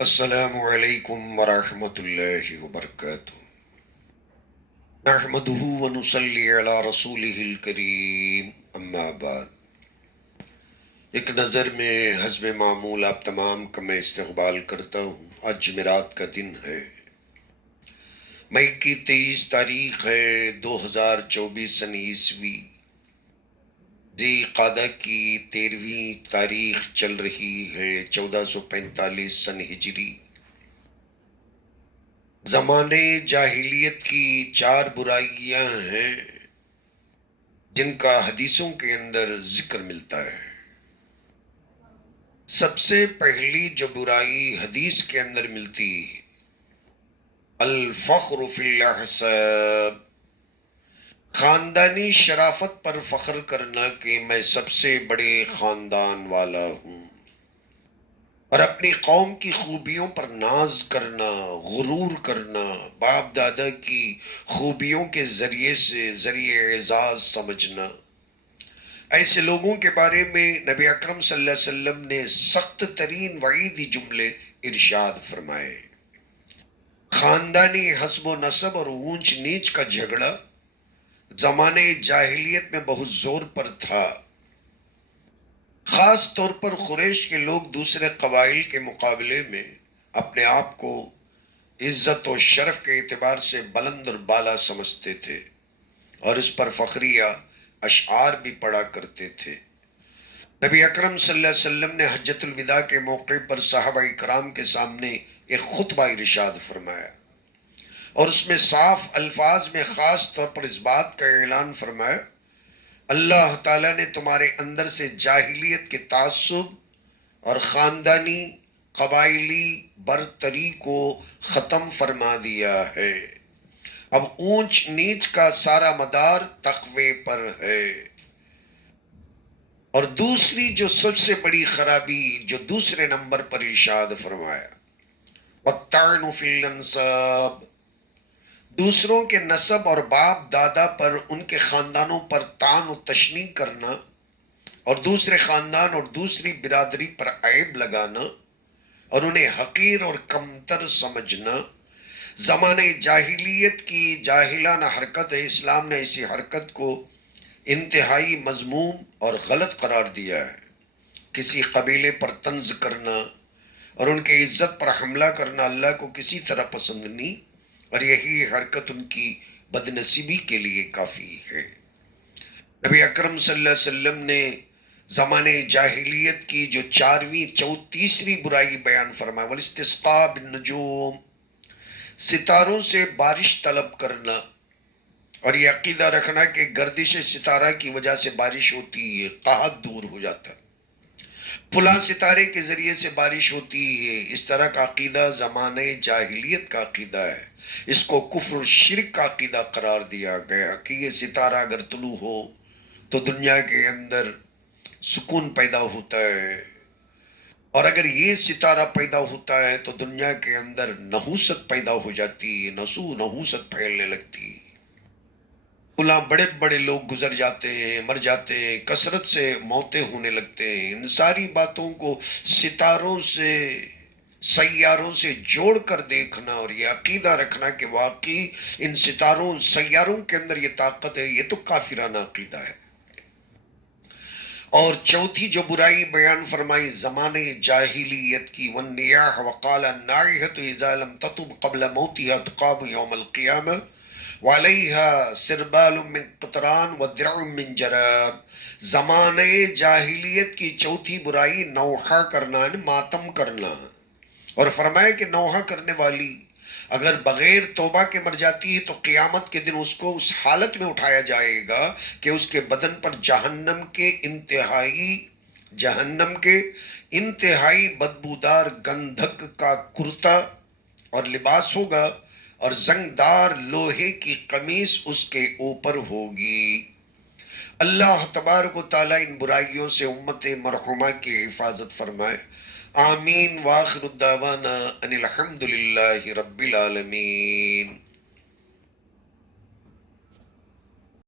السلام علیکم ورحمۃ اللہ وبرکاتہ۔ نحمدہ ونصلی علی رسولہ الکریم، اما بعد۔ ایک نظر میں حسب معمول آپ تمام کا میں استقبال کرتا ہوں۔ آج جمعرات کا دن ہے، مئی کی 23 تاریخ ہے 2024 سن عیسوی، ذی قعدہ کی 13ویں تاریخ چل رہی ہے 1445 سن ہجری۔ زمانے جاہلیت کی 4 برائیاں ہیں جن کا حدیثوں کے اندر ذکر ملتا ہے۔ سب سے پہلی جو برائی حدیث کے اندر ملتی، الفخر فی الاحساب، خاندانی شرافت پر فخر کرنا کہ میں سب سے بڑے خاندان والا ہوں، اور اپنی قوم کی خوبیوں پر ناز کرنا، غرور کرنا، باپ دادا کی خوبیوں کے ذریعے سے ذریعہ اعزاز سمجھنا۔ ایسے لوگوں کے بارے میں نبی اکرم صلی اللہ علیہ وسلم نے سخت ترین وعیدی جملے ارشاد فرمائے۔ خاندانی حسب و نسب اور اونچ نیچ کا جھگڑا زمانے جاہلیت میں بہت زور پر تھا۔ خاص طور پر قریش کے لوگ دوسرے قبائل کے مقابلے میں اپنے آپ کو عزت و شرف کے اعتبار سے بلند اور بالا سمجھتے تھے، اور اس پر فخریہ اشعار بھی پڑھا کرتے تھے۔ نبی اکرم صلی اللہ علیہ وسلم نے حجۃ الوداع کے موقع پر صحابہ کرام کے سامنے ایک خطبہ ارشاد فرمایا، اور اس میں صاف الفاظ میں خاص طور پر اس بات کا اعلان فرمایا، اللہ تعالیٰ نے تمہارے اندر سے جاہلیت کے تعصب اور خاندانی قبائلی برتری کو ختم فرما دیا ہے۔ اب اونچ نیچ کا سارا مدار تقوی پر ہے۔ اور دوسری جو سب سے بڑی خرابی جو دوسرے نمبر پر ارشاد فرمایا، وَالطَّعْنُ فِي الْأَنْسَابِ، دوسروں کے نسب اور باپ دادا پر، ان کے خاندانوں پر طعن و تشنیع کرنا، اور دوسرے خاندان اور دوسری برادری پر عیب لگانا اور انہیں حقیر اور کمتر سمجھنا زمانے جاہلیت کی جاہلانہ حرکت ہے۔ اسلام نے اسی حرکت کو انتہائی مذموم اور غلط قرار دیا ہے۔ کسی قبیلے پر طنز کرنا اور ان کے عزت پر حملہ کرنا اللہ کو کسی طرح پسند نہیں، اور یہی حرکت ان کی بدنصیبی کے لیے کافی ہے۔ نبی اکرم صلی اللہ علیہ وسلم نے زمانے جاہلیت کی جو تیسری برائی بیان فرمایا، والاستسقاء بالنجوم، ستاروں سے بارش طلب کرنا، اور یہ عقیدہ رکھنا کہ گردش ستارہ کی وجہ سے بارش ہوتی ہے، قحط دور ہو جاتا ہے، فلاں ستارے کے ذریعے سے بارش ہوتی ہے۔ اس طرح کا عقیدہ زمانے جاہلیت کا عقیدہ ہے۔ اس کو کفر و شرک کا عقیدہ قرار دیا گیا کہ یہ ستارہ اگر طلوع ہو تو دنیا کے اندر سکون پیدا ہوتا ہے، اور اگر یہ ستارہ پیدا ہوتا ہے تو دنیا کے اندر نحوست پیدا ہو جاتی ہے، نحوست پھیلنے لگتی ہے، فلاں بڑے بڑے لوگ گزر جاتے ہیں، مر جاتے ہیں، کثرت سے موتیں ہونے لگتے ہیں۔ ان ساری باتوں کو ستاروں سے، سیاروں سے جوڑ کر دیکھنا اور یہ عقیدہ رکھنا کہ واقعی ان ستاروں سیاروں کے اندر یہ طاقت ہے، یہ تو کافرانہ عقیدہ ہے۔ اور چوتھی جو برائی بیان فرمائی زمانے جاہلیت کی، والنیاح وقال النائحۃ اذا لم تتب قبل موتها تقام یوم القیامہ وعلیہا سربال من قطران ودرع من جراب، زمانے جاہلیت کی چوتھی برائی نوحہ کرنا، ماتم کرنا، اور فرمایا کہ نوحہ کرنے والی اگر بغیر توبہ کے مر جاتی ہے تو قیامت کے دن اس کو اس حالت میں اٹھایا جائے گا کہ اس کے بدن پر جہنم کے انتہائی بدبودار گندھک کا کرتا اور لباس ہوگا، اور زنگدار لوہے کی قمیص اس کے اوپر ہوگی۔ اللہ تبارک و تعالیٰ ان برائیوں سے امت مرحومہ کی حفاظت فرمائے۔ آمین، وآخر الدعوانا ان الحمد للہ رب العالمین۔